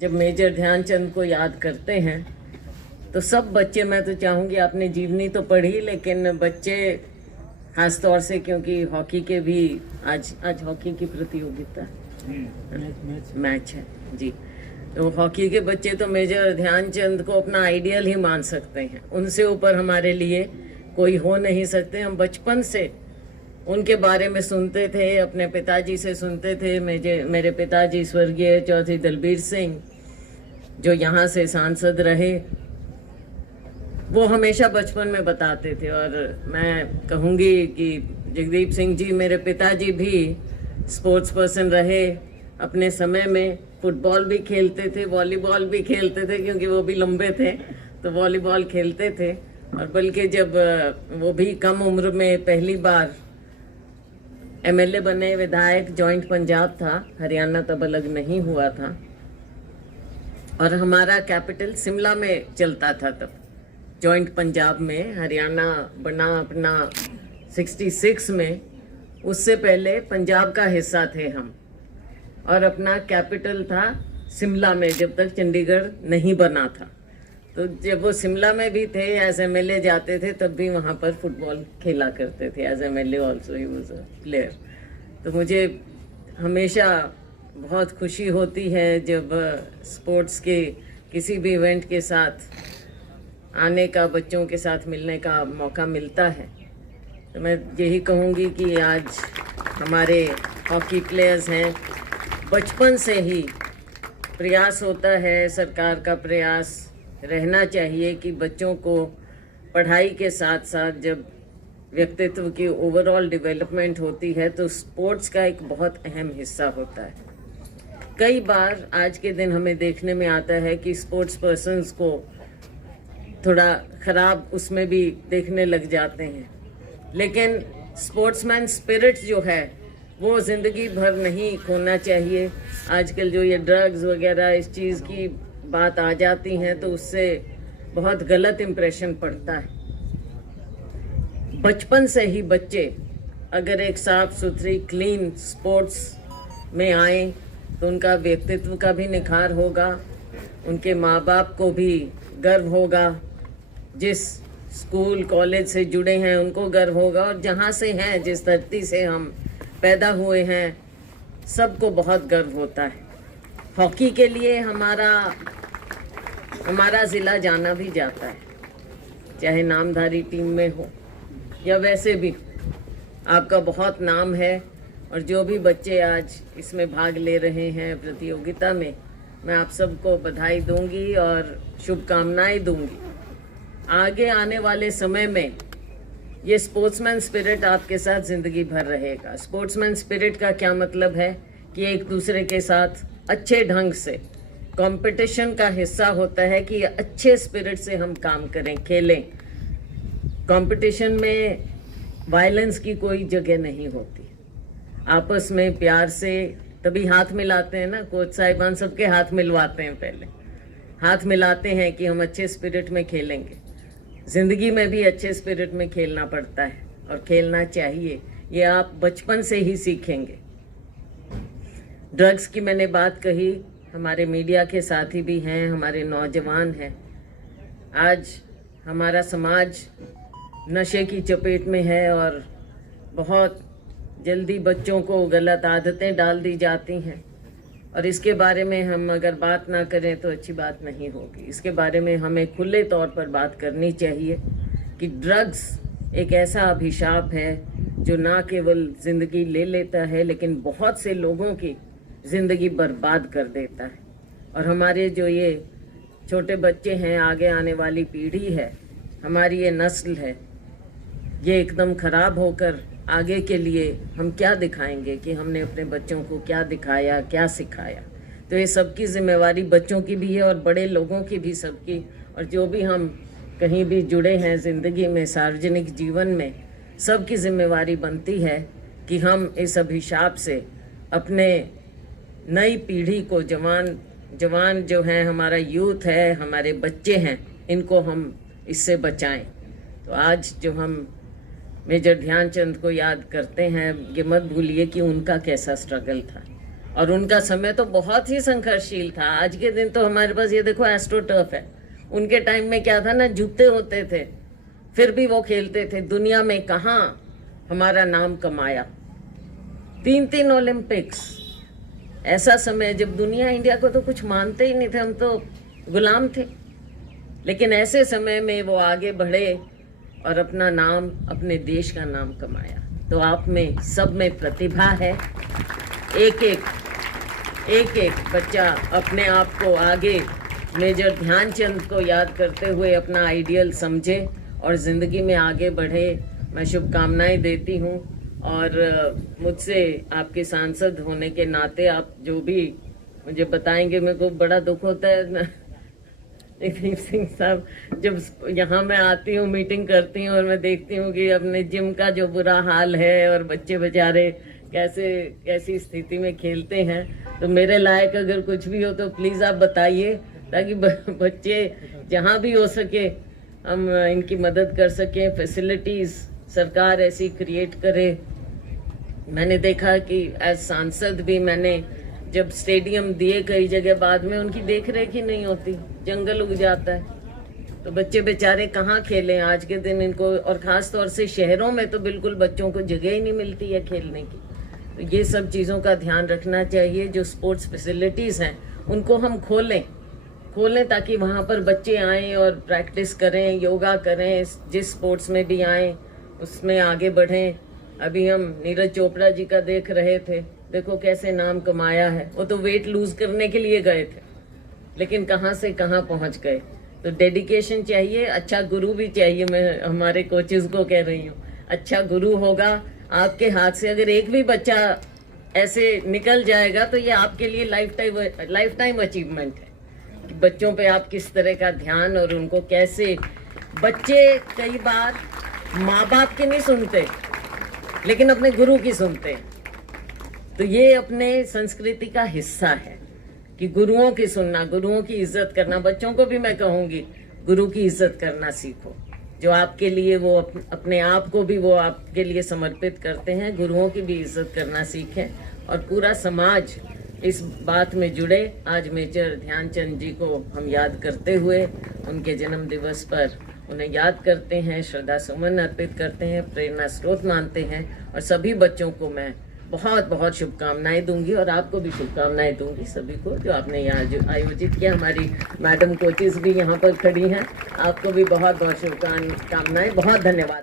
जब मेजर ध्यानचंद को याद करते हैं तो सब बच्चे, मैं तो चाहूँगी आपने जीवनी तो पढ़ी, लेकिन बच्चे खास तौर से, क्योंकि हॉकी के भी आज हॉकी की प्रतियोगिता मैच है जी, तो हॉकी के बच्चे तो मेजर ध्यानचंद को अपना आइडियल ही मान सकते हैं। उनसे ऊपर हमारे लिए कोई हो नहीं सकते। हम बचपन से उनके बारे में सुनते थे, अपने पिताजी से सुनते थे। मेरे पिताजी स्वर्गीय चौधरी दलबीर सिंह, जो यहाँ से सांसद रहे, वो हमेशा बचपन में बताते थे। और मैं कहूँगी कि जगदीप सिंह जी, मेरे पिताजी भी स्पोर्ट्स पर्सन रहे। अपने समय में फुटबॉल भी खेलते थे, वॉलीबॉल भी खेलते थे, क्योंकि वो भी लंबे थे तो वॉलीबॉल खेलते थे। और बल्कि जब वो भी कम उम्र में पहली बार एमएलए बने, विधायक, जॉइंट पंजाब था, हरियाणा तब अलग नहीं हुआ था, और हमारा कैपिटल शिमला में चलता था तब, जॉइंट पंजाब में। हरियाणा बना अपना 66 में, उससे पहले पंजाब का हिस्सा थे हम, और अपना कैपिटल था शिमला में, जब तक चंडीगढ़ नहीं बना था। तो जब वो शिमला में भी थे, एज एमएलए जाते थे, तब भी वहाँ पर फुटबॉल खेला करते थे। As MLA also he was a player. तो मुझे हमेशा बहुत खुशी होती है जब स्पोर्ट्स के किसी भी इवेंट के साथ आने का, बच्चों के साथ मिलने का मौका मिलता है। तो मैं यही कहूँगी कि आज हमारे हॉकी प्लेयर्स हैं, बचपन से ही प्रयास होता है, सरकार का प्रयास रहना चाहिए कि बच्चों को पढ़ाई के साथ साथ जब व्यक्तित्व की ओवरऑल डेवलपमेंट होती है तो स्पोर्ट्स का एक बहुत अहम हिस्सा होता है। कई बार आज के दिन हमें देखने में आता है कि स्पोर्ट्स पर्सन्स को थोड़ा खराब उसमें भी देखने लग जाते हैं, लेकिन स्पोर्ट्समैन स्पिरिट जो है वो ज़िंदगी भर नहीं खोना चाहिए। आजकल जो ये ड्रग्स वगैरह इस चीज़ की बात आ जाती है तो उससे बहुत गलत इम्प्रेशन पड़ता है। बचपन से ही बच्चे अगर एक साफ सुथरी क्लीन स्पोर्ट्स में आए तो उनका व्यक्तित्व का भी निखार होगा, उनके माँ बाप को भी गर्व होगा, जिस स्कूल कॉलेज से जुड़े हैं उनको गर्व होगा, और जहाँ से हैं, जिस धरती से हम पैदा हुए हैं, सबको बहुत गर्व होता है। हॉकी के लिए हमारा ज़िला जाना भी जाता है, चाहे नामधारी टीम में हो या वैसे भी आपका बहुत नाम है। और जो भी बच्चे आज इसमें भाग ले रहे हैं प्रतियोगिता में, मैं आप सबको बधाई दूंगी और शुभकामनाएं दूंगी। आगे आने वाले समय में ये स्पोर्ट्समैन स्पिरिट आपके साथ ज़िंदगी भर रहेगा। स्पोर्ट्समैन स्पिरिट का क्या मतलब है कि एक दूसरे के साथ अच्छे ढंग से, कंपटीशन का हिस्सा होता है कि अच्छे स्पिरिट से हम काम करें, खेलें। कंपटीशन में वायलेंस की कोई जगह नहीं होती। आपस में प्यार से तभी हाथ मिलाते हैं ना, कोच साहिबान सबके हाथ मिलवाते हैं, पहले हाथ मिलाते हैं कि हम अच्छे स्पिरिट में खेलेंगे। ज़िंदगी में भी अच्छे स्पिरिट में खेलना पड़ता है और खेलना चाहिए, ये आप बचपन से ही सीखेंगे। ड्रग्स की मैंने बात कही, हमारे मीडिया के साथी भी हैं, हमारे नौजवान हैं। आज हमारा समाज नशे की चपेट में है और बहुत जल्दी बच्चों को गलत आदतें डाल दी जाती हैं, और इसके बारे में हम अगर बात ना करें तो अच्छी बात नहीं होगी। इसके बारे में हमें खुले तौर पर बात करनी चाहिए कि ड्रग्स एक ऐसा अभिशाप है जो ना केवल ज़िंदगी ले लेता है, लेकिन बहुत से लोगों की ज़िंदगी बर्बाद कर देता है। और हमारे जो ये छोटे बच्चे हैं, आगे आने वाली पीढ़ी है, हमारी ये नस्ल है, ये एकदम ख़राब होकर आगे के लिए हम क्या दिखाएंगे कि हमने अपने बच्चों को क्या दिखाया, क्या सिखाया। तो ये सबकी जिम्मेवारी बच्चों की भी है और बड़े लोगों की भी, सबकी। और जो भी हम कहीं भी जुड़े हैं ज़िंदगी में, सार्वजनिक जीवन में, सबकी जिम्मेवारी बनती है कि हम इस अभिशाप से अपने नई पीढ़ी को, जवान जो हैं, हमारा यूथ है, हमारे बच्चे हैं, इनको हम इससे बचाएं। तो आज जो हम मेजर ध्यानचंद को याद करते हैं, ये मत भूलिए कि उनका कैसा स्ट्रगल था। और उनका समय तो बहुत ही संघर्षशील था। आज के दिन तो हमारे पास ये देखो एस्ट्रो टर्फ है, उनके टाइम में क्या था ना, जूते होते थे, फिर भी वो खेलते थे। दुनिया में कहाँ हमारा नाम कमाया, 3 ओलंपिक्स। ऐसा समय जब दुनिया इंडिया को तो कुछ मानते ही नहीं थे, हम तो गुलाम थे, लेकिन ऐसे समय में वो आगे बढ़े और अपना नाम, अपने देश का नाम कमाया। तो आप में सब में प्रतिभा है। एक एक बच्चा अपने आप को आगे मेजर ध्यानचंद को याद करते हुए अपना आइडियल समझे और ज़िंदगी में आगे बढ़े। मैं शुभकामनाएं देती हूँ। और मुझसे आपके सांसद होने के नाते आप जो भी मुझे बताएंगे, मेरे को बड़ा दुख होता है जगदीप सिंह साहब, जब यहाँ मैं आती हूँ, मीटिंग करती हूँ और मैं देखती हूँ कि अपने जिम का जो बुरा हाल है और बच्चे बेचारे कैसी स्थिति में खेलते हैं। तो मेरे लायक अगर कुछ भी हो तो प्लीज़ आप बताइए, ताकि बच्चे जहाँ भी हो सके हम इनकी मदद कर सकें। फैसिलिटीज़ सरकार ऐसी क्रिएट करे। मैंने देखा कि एज सांसद भी मैंने जब स्टेडियम दिए कई जगह, बाद में उनकी देख रेख ही नहीं होती, जंगल उग जाता है, तो बच्चे बेचारे कहाँ खेलें आज के दिन इनको। और ख़ास तौर से शहरों में तो बिल्कुल बच्चों को जगह ही नहीं मिलती है खेलने की। तो ये सब चीज़ों का ध्यान रखना चाहिए। जो स्पोर्ट्स फैसिलिटीज़ हैं उनको हम खोलें ताकि वहाँ पर बच्चे आएँ और प्रैक्टिस करें, योगा करें, जिस स्पोर्ट्स में भी आएँ उसमें आगे बढ़ें। अभी हम नीरज चोपड़ा जी का देख रहे थे, देखो कैसे नाम कमाया है। वो तो वेट लूज करने के लिए गए थे, लेकिन कहाँ से कहाँ पहुँच गए। तो डेडिकेशन चाहिए, अच्छा गुरु भी चाहिए। मैं हमारे कोचेस को कह रही हूँ, अच्छा गुरु होगा आपके हाथ से। अगर एक भी बच्चा ऐसे निकल जाएगा तो ये आपके लिए लाइफ टाइम अचीवमेंट है कि बच्चों पे आप किस तरह का ध्यान और उनको कैसे। बच्चे कई बार माँ बाप की नहीं सुनते, लेकिन अपने गुरु की सुनते हैं। तो ये अपने संस्कृति का हिस्सा है कि गुरुओं की सुनना, गुरुओं की इज्जत करना। बच्चों को भी मैं कहूँगी, गुरु की इज्जत करना सीखो। जो आपके लिए वो अपने आप को भी वो आपके लिए समर्पित करते हैं, गुरुओं की भी इज्जत करना सीखें। और पूरा समाज इस बात में जुड़े। आज मेजर ध्यानचंद जी को हम याद करते हुए उनके जन्म दिवस पर उन्हें याद करते हैं, श्रद्धा सुमन अर्पित करते हैं, प्रेरणा स्रोत मानते हैं। और सभी बच्चों को मैं बहुत बहुत शुभकामनाएं दूंगी और आपको भी शुभकामनाएं दूंगी, सभी को जो आपने यहाँ जो आयोजित किया। हमारी मैडम कोचेस भी यहाँ पर खड़ी हैं, आपको भी बहुत बहुत शुभकामनाएं। बहुत धन्यवाद।